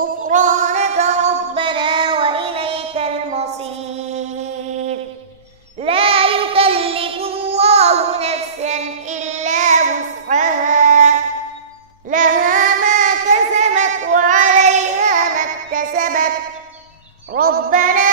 غفرانك ربنا وإليك المصير. لا يكلف الله نفسا إلا وسعها، لها ما كسبت وعليها ما اكتسبت. ربنا